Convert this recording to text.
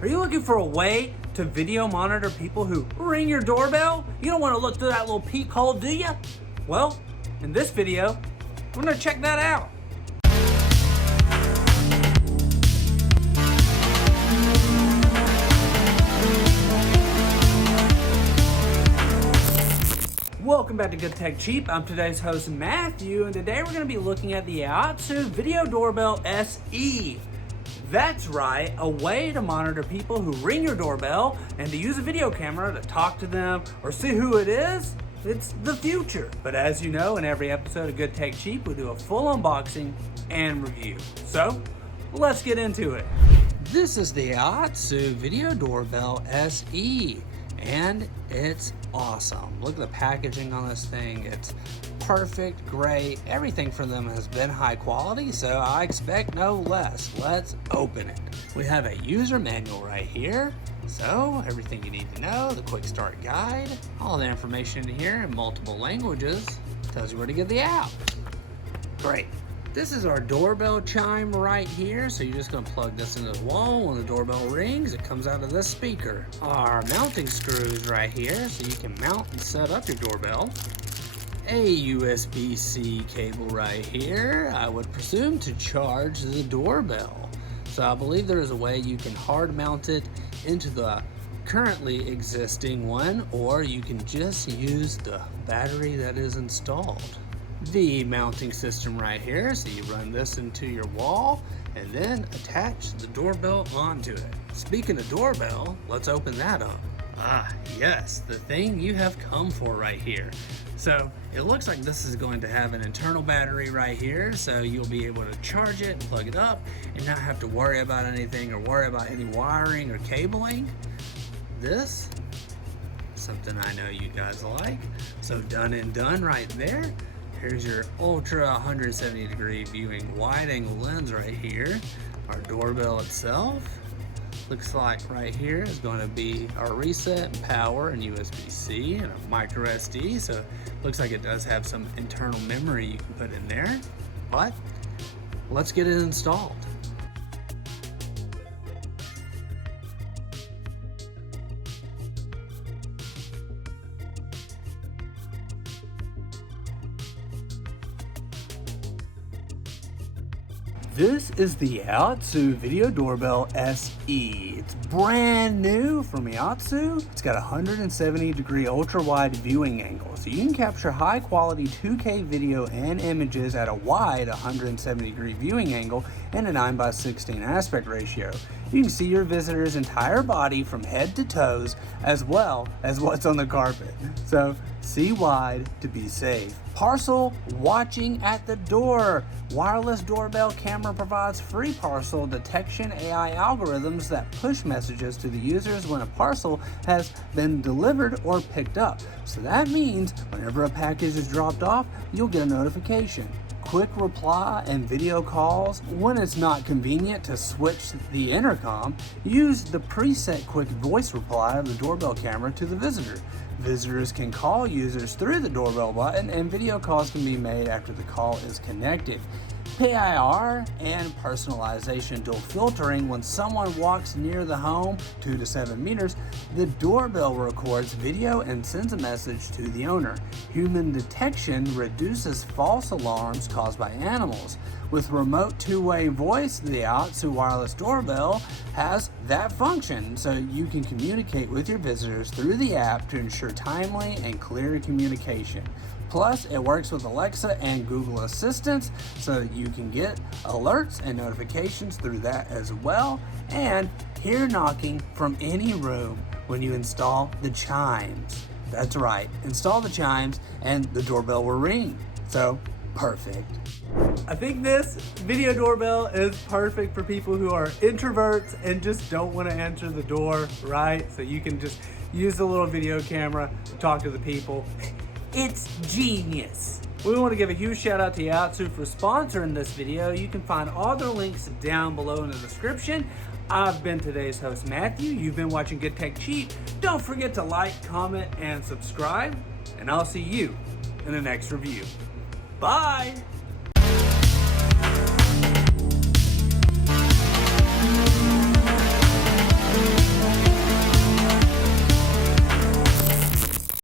Are you looking for a way to video monitor people who ring your doorbell? You don't want to look through that little peek hole, do you? Well, in this video, we're going to check that out. Welcome back to Good Tech Cheap. I'm today's host Matthew, and today we're going to be looking at the AOSU Video Doorbell SE. That's right, a way to monitor people who ring your doorbell and to use a video camera to talk to them or see who it is. It's the future. But as you know, in every episode of Good Tech Cheap, we do a full unboxing and review. So, let's get into it. This is the AOSU Video Doorbell SE, and it's awesome. Look at the packaging on this thing. It's perfect, great. Everything from them has been high quality, so I expect no less. Let's open it. We have a user manual right here. So everything you need to know, the quick start guide, all the information in here in multiple languages, tells you where to get the app. Great. This is our doorbell chime right here. So you're just gonna plug this into the wall. When the doorbell rings, it comes out of this speaker. Our mounting screws right here, so you can mount and set up your doorbell. A USB-C cable right here, I would presume to charge the doorbell. So I believe there is a way you can hard mount it into the currently existing one, or you can just use the battery that is installed. The mounting system right here, so you run this into your wall and then attach the doorbell onto it. Speaking of doorbell, let's open that up. Ah, yes, the thing you have come for right here. So it looks like this is going to have an internal battery right here, so you'll be able to charge it, plug it up, and not have to worry about anything or worry about any wiring or cabling. This, something I know you guys like. So done and done right there. Here's your ultra 170 degree viewing wide angle lens right here. Our doorbell itself. Looks like right here is going to be our reset and power and USB-C and a micro SD. So looks like it does have some internal memory you can put in there. But let's get it installed. This is the AOSU Video Doorbell SE. It's brand new from AOSU. It's got a 170 degree ultra wide viewing angle, so you can capture high quality 2K video and images at a wide 170 degree viewing angle and a 9:16 aspect ratio. You can see your visitor's entire body from head to toes, as well as what's on the carpet. So see wide to be safe. Parcel watching at the door. Wireless doorbell camera provides free parcel detection AI algorithms that push messages to the users when a parcel has been delivered or picked up. So that means whenever a package is dropped off, you'll get a notification. Quick reply and video calls. When it's not convenient to switch the intercom, use the preset quick voice reply of the doorbell camera to the visitor. Visitors can call users through the doorbell button, and video calls can be made after the call is connected. PIR and personalization dual filtering. When someone walks near the home 2 to 7 meters, the doorbell records video and sends a message to the owner. Human detection reduces false alarms caused by animals. With remote two-way voice, the AOSU wireless doorbell has that function, so you can communicate with your visitors through the app to ensure timely and clear communication. Plus, it works with Alexa and Google Assistants, so that you can get alerts and notifications through that as well, and hear knocking from any room when you install the chimes. That's right, install the chimes and the doorbell will ring. So, perfect. I think this video doorbell is perfect for people who are introverts and just don't want to answer the door, right? So you can just use the little video camera to talk to the people. It's genius. We want to give a huge shout out to AOSU for sponsoring this video. You can find all their links down below in the description. I've been today's host, Matthew. You've been watching Good Tech Cheap. Don't forget to like, comment, and subscribe. And I'll see you in the next review. Bye.